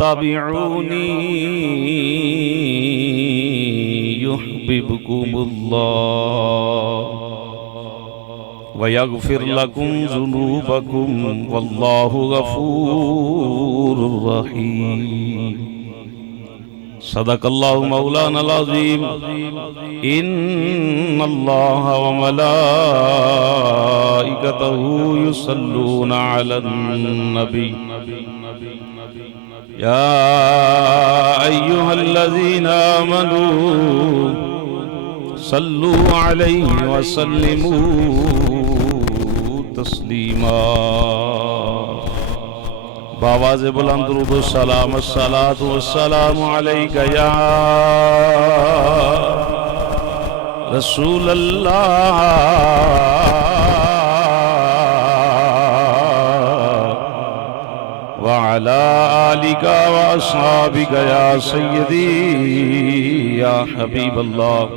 فاتبعوني يحببكم الله ويغفر لكم ذنوبكم والله غفور رحيم صدق الله مولانا العظيم إن الله وملائكته يصلون على النبي يا أيها الذين آمنوا صلوا عليه وسلموا تسلیما بآواز بلند درود و سلام الصلاة والسلام علیک یا رسول اللہ وعلى آلك وأصحابك يا سيدي يا حبيب الله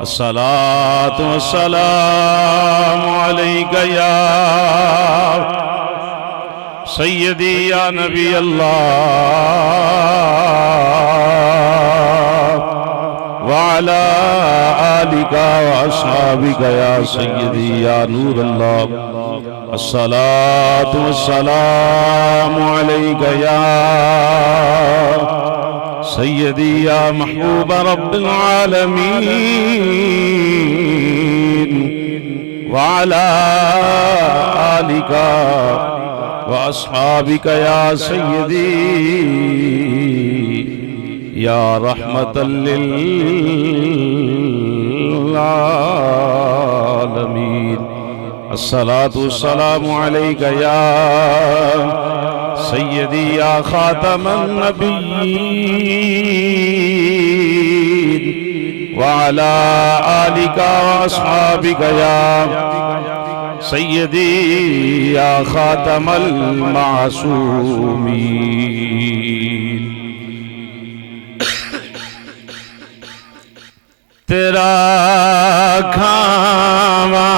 الصلاة والسلام عليك يا سيدي يا نبي الله وعلى آلك وأصحابك يا سيدي يا نور الله الصلاة والسلام عليك يا سيدي يا محبوب رب العالمين وعلى آلك وأصحابك يا سيدي يا رحمة للعالمين الصلاة والسلام عليك يا سيدي يا خاتم النبيين وعلى آلك وأصحابك يا سيدي يا خاتم المعصومين تیرا کھاواں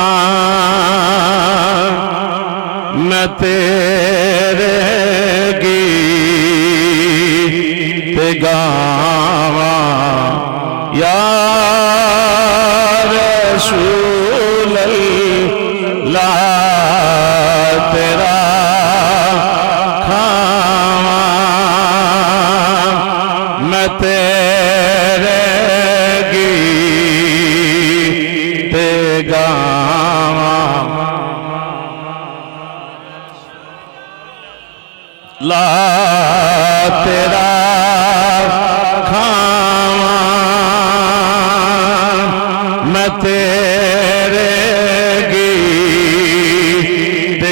میں تیرے گیت گاواں یا رسول اللہ تیرا کھاواں میں تیرے گیت گاواں لا تیرا کھاواں میں تیرے گیت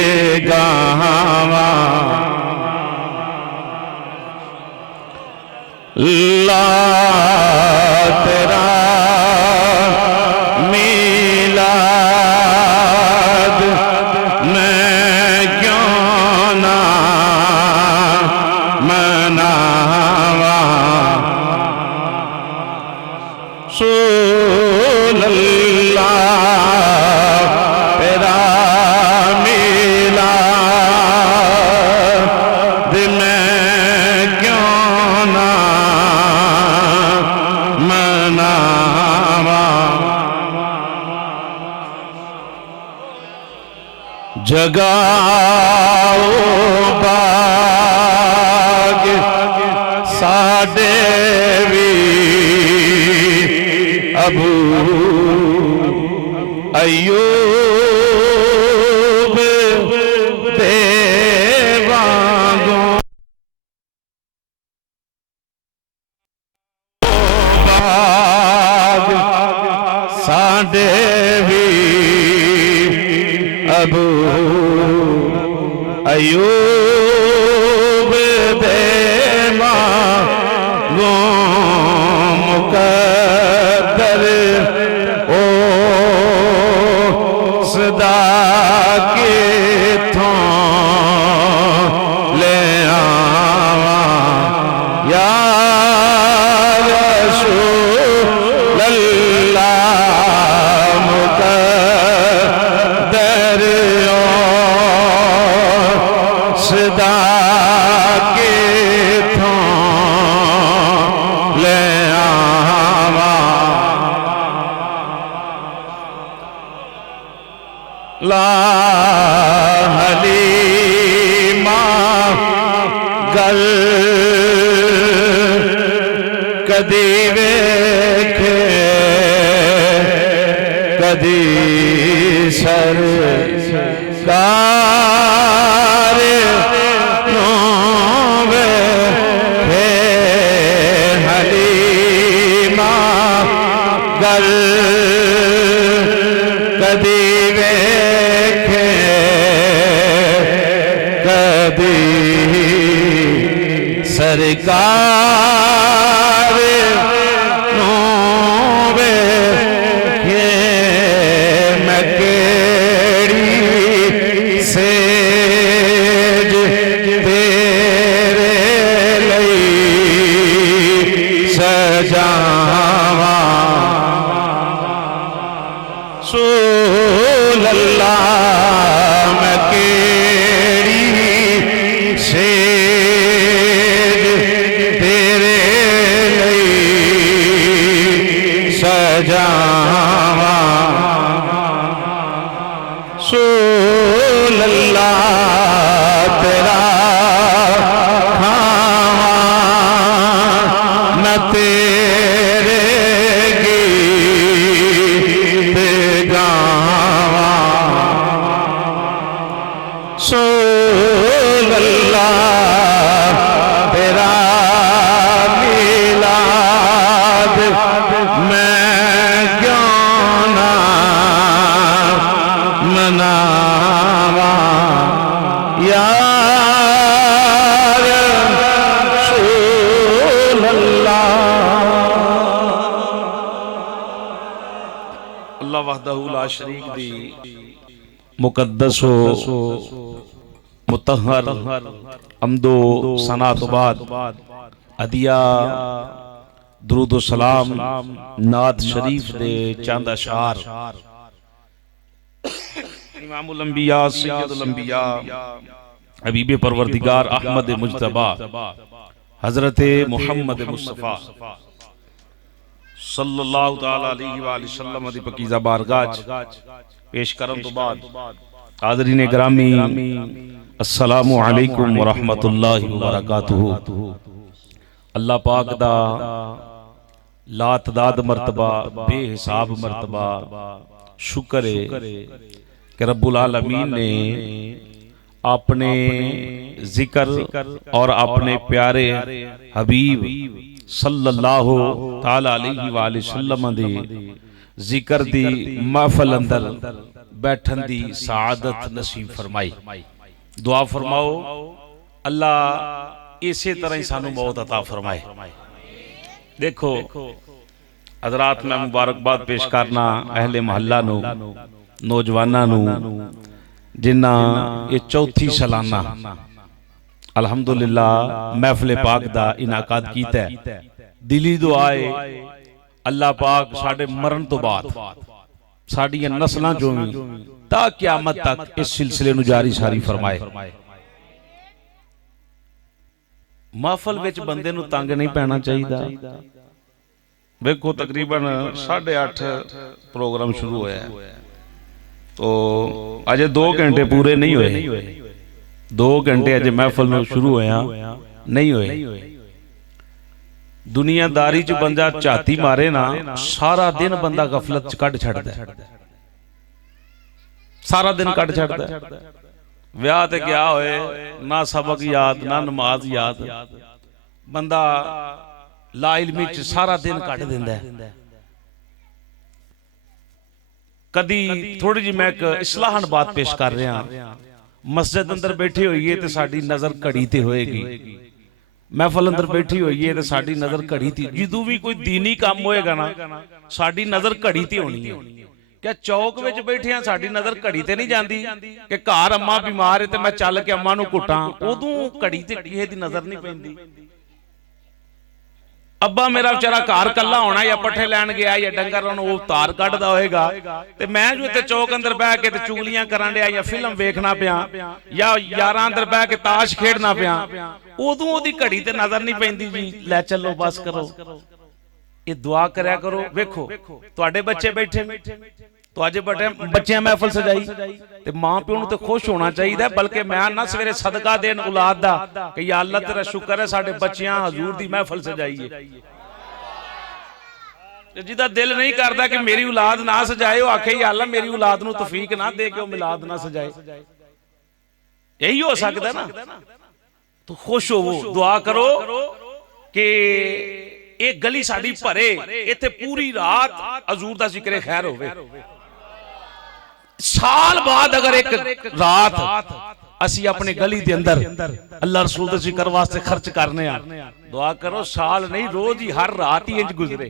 گاواں لا تیرا میلاد میں کیوں نہ رسول اللہ تیرا میلاد میں کیوں نہ مناواں جگاؤ باغ ساڈے ابو ایوب دے وانگوں باغ ساڈے وی ابو ایوب دے وانگوں مقدر او صدا کے تھوں لے آواں یا رسول اللہ مقدر او وسدا کے تھوں لے آوا لا حلیمہ گل کدی ویکھے کدی سرکار نو ویکھے حلیمہ گل کدی ویکھے کدی سرکار نو ویکھے میں کیڑی سیج تیرے لئی سجاواں رسول اللہ میں کیڑی سیج تیرے لئی سجاواں رسول اللہ تیرا کھاواں میں تیرے گیت گاواں رسول اللہ تیرا میلاد میں کیوں نہ مناواں یا رسول اللہ۔ اللہ وحدہ لا شریک دی مقدس و مطہر حمد و ثنا تو بعد عدیہ درود و سلام نعت شریف دے چند اشعار امام الانبیاء سید الانبیاء حبیب پروردگار احمد مجتبی حضرت محمد مصطفیٰ صلی اللہ تعالی علیہ وآلہ وسلم دی پکیزہ بارگاہ پیش کرم تو بعد حاضرین گرامی السلام علیکم ورحمت اللہ وبرکاتہ۔ اللہ پاک دا لا تعداد مرتبہ بے حساب مرتبہ شکر ہے کہ رب العالمین نے اپنے ذکر اور اپنے پیارے حبیب صلی اللہ تعالی علیہ وآلہ وسلم دی ذکر دی محفل اندر بیٹھن دی سعادت نصیب فرمائی۔ دعا فرماؤ اللہ اسی طرح انسانوں موت عطا فرمائے۔ دیکھو حضرات میں مبارکباد پیش کرنا اہل محلہ نو نوجوانہ نو جنہ یہ چوتھی سالانہ الحمدللہ محفل پاک دا انعقاد کیتا ہے۔ دلی دعائے اللہ پاک ساڑھے مرن تو بعد ساڑھی نسلاں جو ہیں تا قیامت تک اس سلسلے نو جاری ساری فرمائے۔ محفل وچ بندے نو تانگ نہیں پہنا چاہیے دا دیکھو تقریباً 8:30 پروگرام شروع ہویا ہے تو آجے 2 گھنٹے پورے نہیں ہوئے 2 گھنٹے آجے محفل میں شروع ہویا نہیں ہوئے۔ دنیا داری جو بندہ چاہتی مارے نا سارا دن بندہ غفلت کٹ چھڑ دے سارا دن کٹ چھڑ دے ویاہ تے کیا ہوئے نہ سبق یاد نہ نماز یاد بندہ لا علمی سارا دن کٹ دیندہ ہے۔ کدی تھوڑی جی میں ایک اصلاحاً بات پیش کر رہے ہیں مسجد اندر بیٹھی ہوئی ہے تو ساڑھی نظر کڑی تے ہوئے گی محفل اندر بیٹھی ہوئی ہے تو ساڑھی نظر کڑی تھی جدو بھی کوئی دینی کام ہوئے گا نا ساڑھی نظر کڑی تے ہونی ہے۔ کیا چوک وچ بیٹھے ہیں ساڑھی نظر کڑی تے نہیں جاندی کہ کار اممہ بیمار ہے تے میں چل کے اممہ نو کٹاں ادوں کڑی تے کیے دی نظر نہیں پہندی۔ ਅੱਬਾ ਮੇਰਾ ਵਿਚਾਰਾ ਘਰ ਕੱਲਾ ਹੋਣਾ ਜਾਂ ਪੱਠੇ ਲੈਣ ਗਿਆ ਜਾਂ ਡੰਗਰ ਨੂੰ ਉਹ ਧਾਰ ਕੱਢਦਾ ਹੋਏਗਾ ਤੇ ਮੈਂ ਜੋ ਇੱਥੇ ਚੌਕ ਅੰਦਰ ਬਹਿ ਕੇ ਤੇ ਚੁਗਲੀਆਂ ਕਰਨ ਡਿਆ ਜਾਂ ਫਿਲਮ ਵੇਖਣਾ ਪਿਆ ਜਾਂ ਯਾਰਾਂ ਅੰਦਰ ਬਹਿ ਕੇ ਤਾਸ਼ ਖੇਡਣਾ ਪਿਆ, ਉਦੋਂ ਉਹਦੀ ਘੜੀ ਤੇ ਨਜ਼ਰ ਨਹੀਂ ਪੈਂਦੀ ਜੀ ਲੈ ਚੱਲੋ ਬਸ ਕਰੋ। ਇਹ ਦੁਆ ਕਰਿਆ ਕਰੋ। ਵੇਖੋ ਤੁਹਾਡੇ ਬੱਚੇ ਬੈਠੇ, ਤੁਹਾਡੇ ਬੱਚਿਆਂ ਮਹਿਫਲ ਸਜਾਈ ਤੇ ਮਾਂ ਪਿਓ ਨੂੰ ਤੇ ਖੁਸ਼ ਹੋਣਾ ਚਾਹੀਦਾ, ਬਲਕਿ ਮੈਂ ਨਾ ਸਵੇਰੇ ਸਦਕਾ ਦੇਣ ਔਲਾਦ ਦਾ ਕਿ ਯਾ ਅੱਲਾ ਤੇਰਾ ਸ਼ੁਕਰ ਹੈ ਸਾਡੇ ਬੱਚਿਆਂ ਹਜ਼ੂਰ ਦੀ ਮਹਿਫਲ ਸਜਾਈਏ। ਜਿਹਦਾ ਦਿਲ ਨਹੀਂ ਕਰਦਾ ਕਿ ਮੇਰੀ ਔਲਾਦ ਨਾ ਸਜਾਏ, ਉਹ ਆਖੇ ਯਾ ਅੱਲਾ ਮੇਰੀ ਔਲਾਦ ਨੂੰ ਤੌਫੀਕ ਨਾ ਦੇ ਕੇ ਉਹ ਮਿਲਾਦ ਨਾ ਸਜਾਏ। ਇਹੀ ਹੋ ਸਕਦਾ ਨਾ। ਤੋ ਖੁਸ਼ ਹੋਵੋ, ਦੁਆ ਕਰੋ ਕਿ ਇਹ ਗਲੀ ਸਾਡੀ ਭਰੇ, ਇੱਥੇ ਪੂਰੀ ਰਾਤ ਹਜ਼ੂਰ ਦਾ ਜ਼ਿਕਰ ਖੈਰ ਹੋਵੇ। ਸਾਲ ਬਾਅਦ ਅਗਰ ਇੱਕ ਰਾਤ ਅਸੀਂ ਆਪਣੀ ਗਲੀ ਦੇ ਅੰਦਰ ਅੱਲਾਹ ਰਸੂਲ ਦੇ ਜ਼ਿਕਰ ਵਾਸਤੇ ਖਰਚ ਕਰਨੇ ਆ, ਦੁਆ ਕਰੋ ਸਾਲ ਨਹੀਂ ਰੋਜ਼ ਹੀ ਹਰ ਰਾਤ ਹੀ ਇੰਜ ਗੁਜ਼ਰੇ।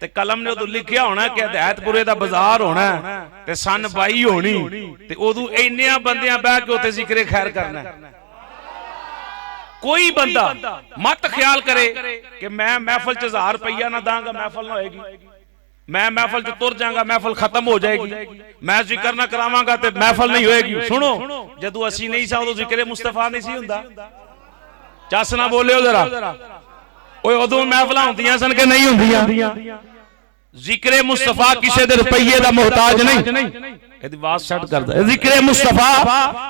تے قلم نے ادو لکھیا ہونا کہ ہدایت پورے دا بازار ہونا تے سن 22 ہونی تے ادو اینیاں بندیاں بہ کے اوتے ذکر خیر کرنا ہے. کوئی بندہ مت خیال کرے کہ میں محفل چ 1000 روپیہ نہ داں گا محفل نہ ہوئے گی, میں محفل چ تر جاؤں گا محفل ختم ہو جائے گی, میں ذکر نہ کراواں گا تے محفل نہیں ہوئے گی. سنو جدو اسی نہیں سا ادو ذکر مصطفیٰ نہیں سی ہوندا. چس نہ بولے ذرا اوے ادو محفلاں ہوندیاں سن کہ نہیں ہوندیاں؟ ذکر مصطفیٰ کسے دے روپیے دا محتاج نہیں. ایدی بات سیٹ کردا ہے. ذکر مصطفیٰ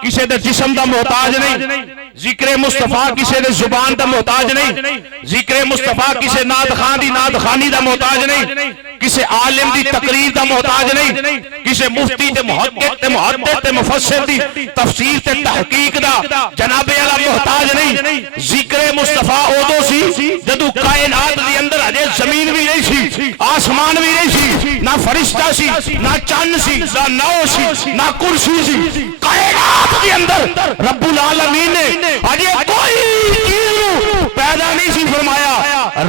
کسے دے جسم دا محتاج نہیں. ذکر مصطفیٰ کسے دے زبان دا محتاج نہیں. ذکر مصطفیٰ کسے نعت خان دی نعت خانی دا محتاج نہیں. کسے عالم دی تقریر دا محتاج نہیں. کسے مفتی تے محقق تے محدث تے مفسر دی تفسیر تے تحقیق دا جناب والا محتاج نہیں. ذکر مصطفیٰ اودو سی جدو کائنات دی اندر اجے زمین بھی نہیں سی, آسمان بھی نہیں سی, نہ فرشتہ سی, نہ چند سی, نہ نو سی, نہ کرسی سی. کائنات دی اندر رب العالمین نے اجے کوئی چیز پیدا نہیں سی فرمایا.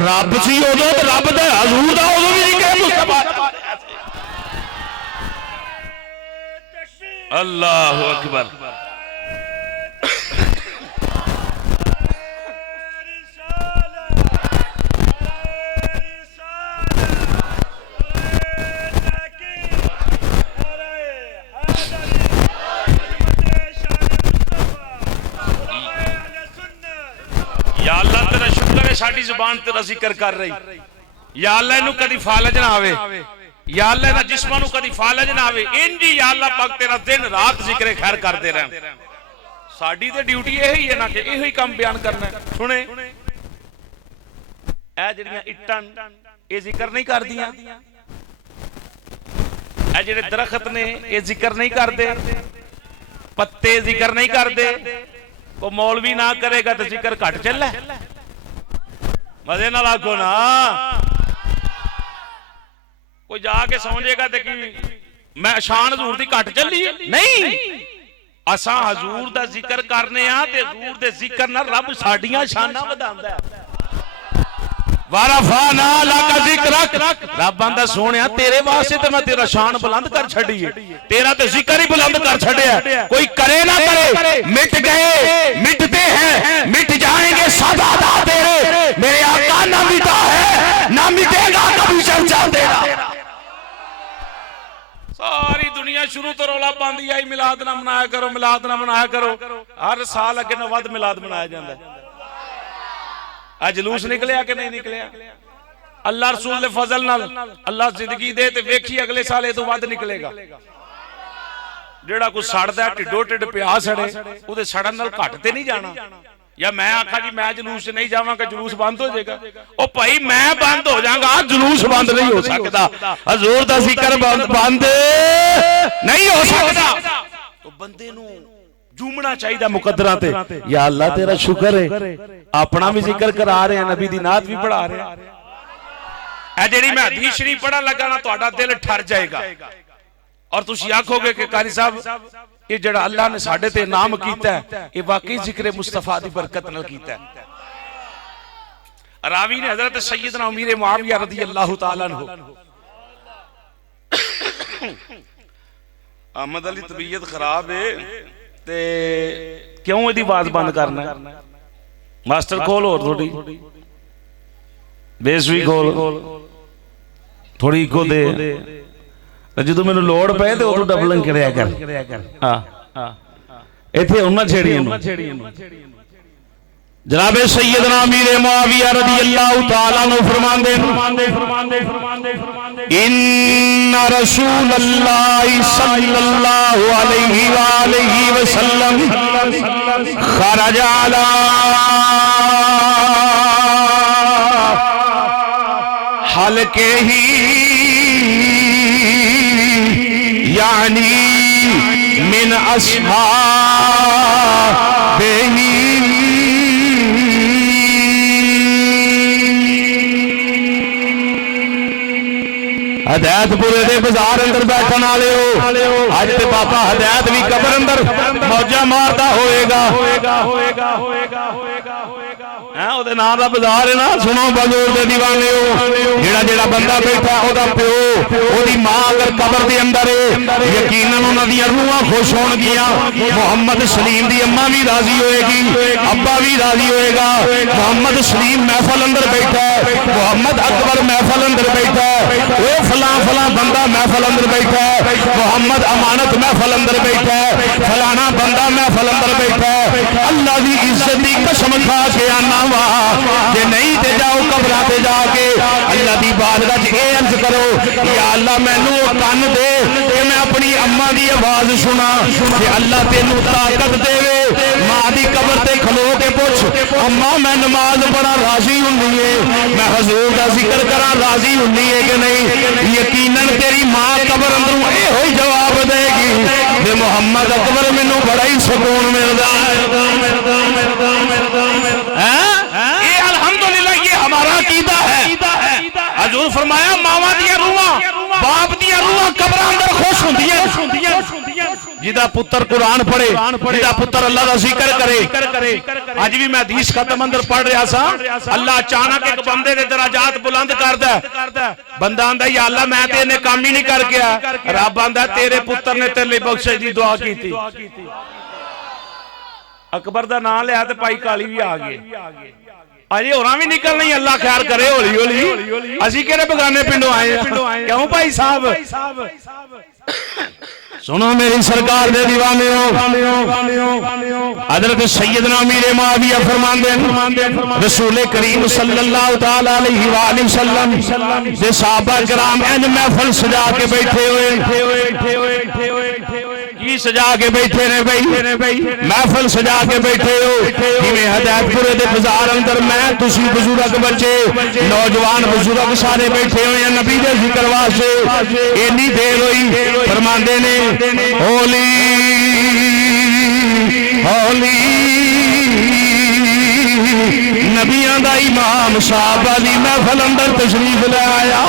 رب سی اودو تے رب دے حضور دا اودو بھی ذکر مصطفیٰ. اللہ اکبر. یا اللہ تیرا شکر ہے ساڑی زبان تیرا ذکر کر رہی. یا اللہ انہوں کدی فالج نہ آوے, یا اللہ انہوں جسمانوں کدی فالج نہ آوے. انجی یا اللہ پاک تیرا دن رات ذکر خیر کر دے رہے ہیں. ساڑی تے ڈیوٹی یہی ہے نا کہ یہی کام بیان کرنا ہے. سنے اے جڑیاں اٹن یہ ذکر نہیں کر دیا, اے جڑے درخت نے یہ ذکر نہیں کر دے, پتے ذکر نہیں کر دے. وہ مولوی نہ کرے گا تو ذکر کٹ چل ہے. مزے نہ لاکھو نا. کوئی جا کے سمجھے گا کہ میں شان حضور دی کٹ چلی نہیں. اساں حضور دا ذکر کرنے ہاں تے حضور دے ذکر نہ رب ساڈیاں شاناں وداندا ہے. وارفعنا لک ذکرک, رب آندا سونیا تیرے واسطے تے میں تیرا شان بلند کر چھڈی ہے, تیرا تے ذکر ہی بلند کر چھڈیا. کوئی کرے نہ کرے مٹ گئے مٹتے ہیں مٹ جائیں گے سب ادا تیرے. میرے آقا نہ مٹا ہے نہ مٹے گا کبھی چرچا تیرا. ساری دنیا شروع تو رولا پاندی آئی میلاد نہ منایا کرو, میلاد نہ منایا کرو. ہر سال اگے نہ ود میلاد منایا جاندا ہے. آج جلوس نکلیا کہ نہیں نکلیا؟ اللہ رسول دے فضل نال اللہ زندگی دے تے ویکھی اگلے سال اے تو ود نکلے گا. جیڑا کوئی سڑدا ہے ٹڈو ٹڈ پیا سڑے او دے سڑن نال گھٹ تے نہیں جانا. یا میں آکھا جی میں جلوس نہیں جاواں کہ جلوس بند ہو جائے گا. او بھائی میں بند ہو جاؤں گا, جلوس بند نہیں ہو سکتا. حضور دا ذکر بند نہیں ہو سکتا. تو بندے نو جومنا چاہیے مقدرہ تے. یا اللہ تیرا شکر ہے اپنا بھی ذکر کرا رہے ہیں, نبی دی نعت بھی پڑھا رہے ہیں. اے جڑی میں حدیث شریف پڑھا لگا نا تہاڈا دل ٹھر جائے گا اور تسی آکھو گے کہ قاری صاحب یہ جڑا اللہ نے ساڈے تے انعام کیتا ہے یہ واقعی ذکر مصطفیٰ دی برکت نال کیتا ہے. راوی نے حضرت سیدنا امیر معاویہ رضی اللہ تعالیٰ عنہ, احمد علی طبیعت خراب ہے تے کیوں ایدی آواز بند کرنا ہے؟ ماسٹر کھول اور تھوڑی بیس بھی کھول تھوڑی کو دے جدو میں نے لوڑ پہے دے وہ ڈبلنگ کریا کر. ایتھے انہاں چھیڑی انہوں. جناب سیدنا امیر معاویہ رضی اللہ تعالیٰ عنہ فرماندے ان رسول اللہ صلی اللہ علیہ وآلہ وسلم خرج علی حلقے ہی یعنی من اصحابہ ہدایت پورے دے بازار اندر بیٹھن والے ہو. اج تے بابا ہدایت بھی قبر اندر موجہ ماردا ہوئے گا. او دے نام دا بازار ہے نا سنو بزرگ دے دیوانےو جیڑا جیڑا بندہ بیٹھا او دا پیو او دی ماں اگر قبر دے اندر ہے یقیناً انہاں دی روحاں خوش ہون گیاں محمد سلیم دی اماں بھی راضی ہوئے گی ابا بھی راضی ہوئے گا محمد سلیم محفل اندر بیٹھا ہے محمد اکبر محفل اندر بیٹھا ہے وہ فلاں فلاں بندہ محفل اندر بیٹھا ہے محمد امانت محفل اندر بیٹھا ہے فلانا بندہ محفل اندر بیٹھا ہے اللہ دی عزت دی قسم کھا کے آنا وا کہ نہیں تے جاؤ قبراں تے جا کے اللہ دی بارگاہ وچ اے عرض کرو یا اللہ مینوں کن دے کہ میں اپنی اماں دی آواز سنا کہ اللہ تینوں طاقت دے ماں دی قبر تے کھلو کے پوچھ اماں میں نماز پڑھا راضی ہوندی ہے میں حضور دا ذکر کراں راضی ہوندی ہے کہ نہیں یقیناً تیری ماں قبر اندروں اے ہوئی جواب دے گی کہ محمد اکبر مینوں بڑا ہی سکون ملدا ہے الحمدللہ یہ ہمارا عقیدہ ہے حضور فرمایا ماواں دیاں روحاں باپ دیاں روحاں قبراں اندر خوش ہوندیاں جدا پتر قرآن پڑھے جدا پتر اللہ دا ذکر کرے آج بھی میں حدیث ختم اندر پڑھ رہا سا اللہ اچانک ایک بندے دے درجات بلند کردا ہے بندہ آندا یا اللہ میں تے نے کام ہی نہیں کر کے رب آندا تیرے پتر نے تیرے لیے بخشش دی دعا کی تھی اکبر دا نام لیا تے پائی کالی بھی آ گئے آجی ہوراں بھی نکل نہیں اللہ خیر کرے ہولی ہولی اسی کہنے بگانے پنڈوں آئے کیوں بھائی صاحب سنو میری سرکار دے دیوانےو حضرت سیدنا امیر معاویہ فرماندے رسول کریم صلی اللہ تعالی علیہ وآلہ وسلم دے صحابہ کرام این محفل سجا کے بیٹھے ہوئے کی سجا کے بیٹھے نے بھئی محفل سجا کے بیٹھے ہو میں ہدایت پورے دے بازار اندر میں تسی بزرگ بچے نوجوان بزرگ سارے بیٹھے ہوئے ہیں نبی دے ذکر واسطے اینی دیر ہوئی فرماندے نے ہولی ہولی نبیاں دا امام صحابہ دی محفل اندر تشریف لے آیا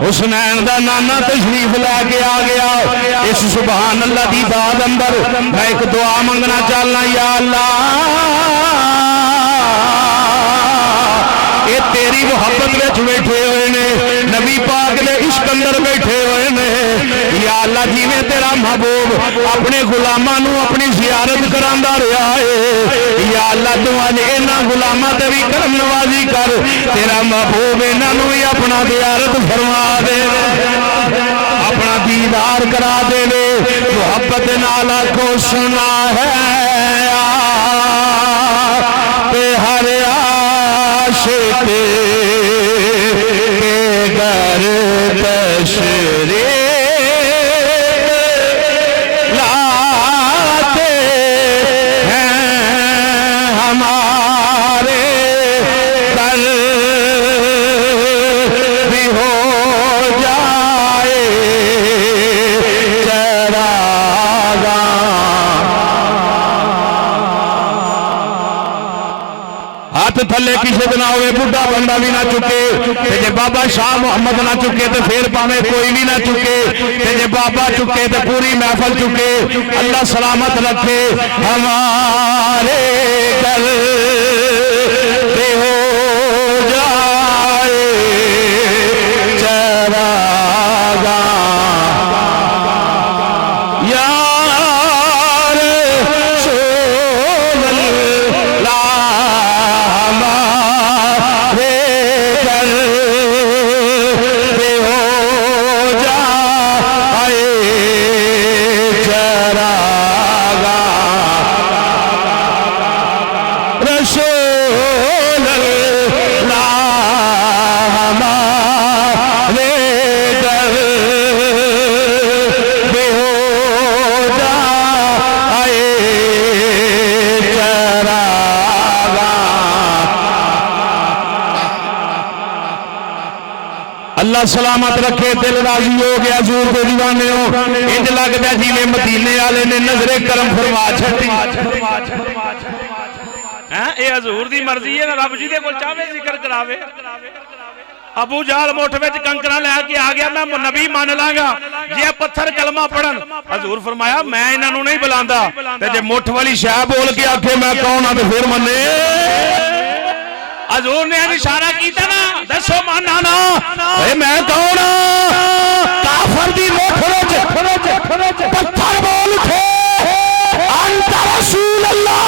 حسنین دا نانا تشریف لے کے آ گیا اس سبحان اللہ دی بات اندر میں ایک دعا منگنا چاہنا یا اللہ اے تیری محبت میں بیٹھے ہوئے نے نبی پاک نے عشق اندر بیٹھے ہوئے نے یا اللہ جی میں تیرا محبوب اپنے غلاماں نو اپنی زیارت کراندا رہا ہے یا اللہ تو اج انہاں غلاماں تے بھی کرم نوازی کر تیرا محبوب انہاں نو بھی اپنا زیارت فرما دے اپنا دیدار کرا دے محبت نال کو سنا ہے تے ہر عاشق کے گھر تشریف تھلے کسی دن ہوئے بڑھا بندہ بھی نہ چکے جے بابا شاہ محمد نہ چکے تو پھر پاویں کوئی بھی نہ چکے جے بابا چکے تو پوری محفل چکے اللہ سلامت رکھے ہمارے گھر پہ ہو جائے چراغاں یا اللہ سلامت رکھے دل راضی ہو گیا حضور دے دیوانے ہو انج لگدا جی میں مدینے والے نے نظر کرم فرما چھٹی اے حضور دی مرضی ہے رب جی دے کول چاہے ذکر کراوے ابو جہل مٹھ وچ کنکراں لے کے آ گیا میں نبی مان لاں گا جے پتھر کلمہ پڑھن حضور فرمایا میں انہاں نوں نہیں بلاندا تے جے مٹھ والی شے بول کے آکھے میں کون ہاں تے پھر منے حضور نے اشارہ کیتا نا دسو مانا نا اے میں کون ہاں کافر دی مٹھ وچ پتھر بول کے انت رسول اللہ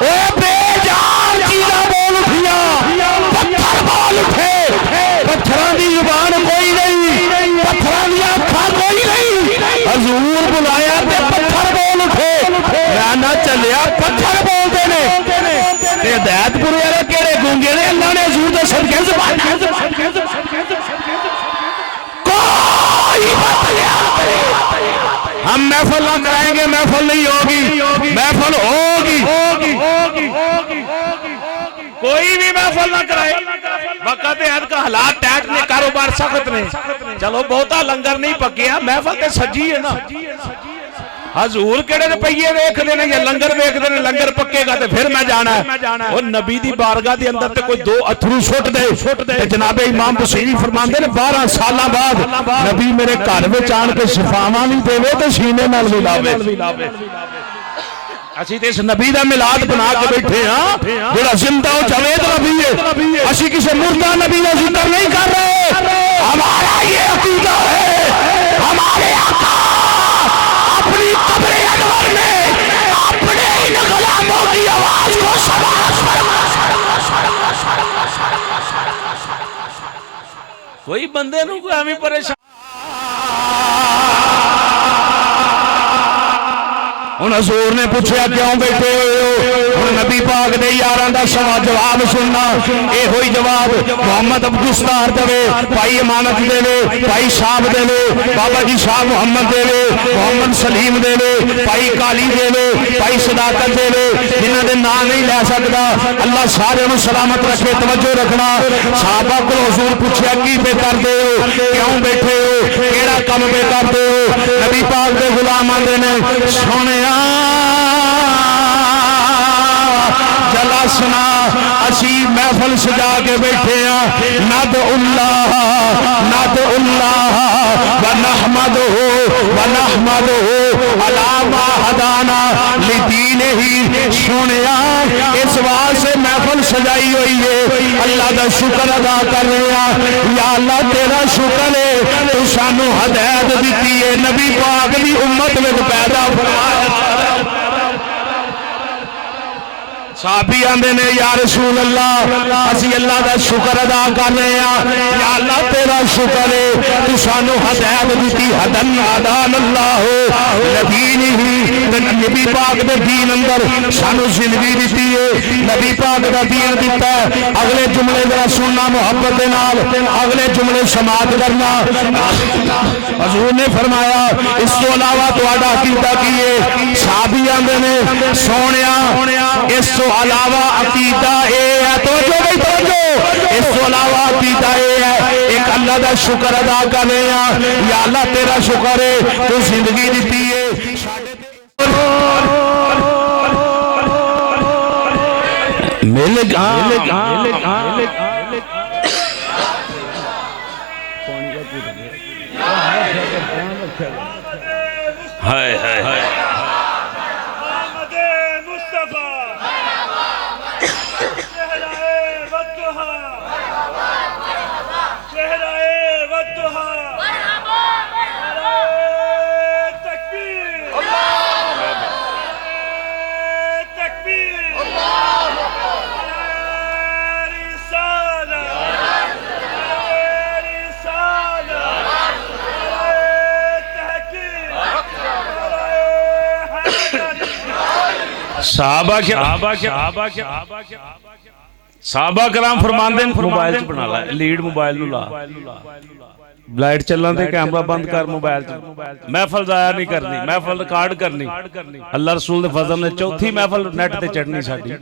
اے بے جان چیزاں بول اٹھیا پتھر بول اٹھے پتھراں دی زبان کوئی نہیں پتھراں دی اکھاں کوئی نہیں حضور بلایا تے پتھر بول اٹھے رانا چلیا پتھر بولدے نے تے ہدایت پورے والے کیڑے گونگے نے اللہ نے حضور دے صدقے زبان کوئی ہم محفل نہ کرائیں گے محفل نہیں ہوگی محفل ہوگی کوئی بھی محفل نہ کرائے وقت عید کا حالات ٹیٹ نے کاروبار سخت نے چلو بہتا لنگر نہیں پکیا محفل تے سجی ہے نا حضور کیڑے روپیے ویکھ دے نے یا لنگر ویکھ دے نے لنگر پکے گا تے پھر میں جانا ہے وہ نبی دی بارگاہ دے اندر تے کوئی دو اتھرو سٹ دے جناب امام بصیری فرماندے نے 12 سالاں بعد نبی میرے گھر وچ آن کے شفاواں نہیں دے تے سینے نال ملاوے اسی تے اس نبی دا میلاد بنا کے بیٹھے ہاں جڑا زندہ و جاوید نبی ہے اسی کسی مردہ نبی دا ذکر نہیں کر رہے ہمارا یہ عقیدہ ہے ہمارے آقا اپنی قبر انور میں اپنے ان غلاموں کی آواز کو سماعت کوئی بندے نو کوئی ہمیں پریشان ان حضور نے پوچھا کیوں بیٹھے ہو نبی پاک دے یاراں دا جواب سننا اے ہوئی جواب محمد عبدالستار دے بھائی امانت دے لے بھائی صاحب دے لے بابا جی صاحب محمد دے لے محمد سلیم دے لے بھائی کالی دے لے بھائی صداقت دے لے جنہاں دے نام نہیں لے سکدا اللہ سارے نوں سلامت رکھے توجہ رکھنا صحابہ کو حضور پوچھا کی پہ کر دے ہو کیوں بیٹھے ہو کیڑا کم پہ کر دے ہو نبی پاک دے غلام آندے نے سونے جلسنا اسی محفل سجا کے بیٹھے ہیں ندعو اللہ ونحمدہ علی ما ہدانا لدینہ سنیا اس واسطے محفل سجائی ہوئی ہے اللہ دا شکر ادا کر رہے ہیں یا اللہ تیرا شکر ہے تو سانو ہدایت دیتی ہے نبی پاک دی امت میں پیدا فرمایا صحابی آندے نے یا رسول اللہ اسی اللہ دا شکر ادا کر رہے ہیں یا اللہ تیرا شکر ہے تو سانو ہدایت دیتی ہدن ہدان اللہ لدینہ نبی پاک دے دین اندر سانو زندگی دیتی ہے نبی پاک دا دین دیتا ہے اگلے جملے ذرا سننا محبت دے نال اگلے جملے سماعت کرنا حضور نے فرمایا اس تو علاوہ تہاڈا عقیدہ کی ہے صحابی آندے نے سونیا اس تو علاوہ عقیدہ اے ہے توجہ بھائی توجہ اس تو علاوہ عقیدہ اے ہے ایک اللہ دا شکر ادا کر رہے ہیں یا اللہ تیرا شکر ہے تو زندگی دیتی ہے مل ہائے ہائے ہائے صحابہ کرام فرماندے موبائل چ بنا لا لیڈ موبائل نو لا لائٹ چلن تے کیمرہ بند کر موبائل چ محفل ضائع نہیں کرنی محفل ریکارڈ کرنی اللہ رسول دے فضل نے چوتھی محفل نیٹ تے چڑھنی ساڈی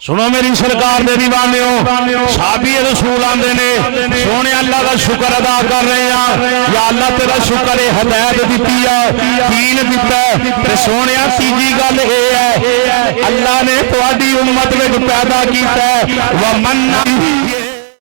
سنو میری سرکار دے دیوانیوں صحابی رسول آندے نے سونے اللہ کا شکر ادا کر رہے ہیں یا اللہ تیرا شکر ہے ہدایت دیتی ہے دین دیتا ہے تے سونے تیجی گل اے ہے اللہ نے تہاڈی امت وچ پیدا کیتا ہے ومن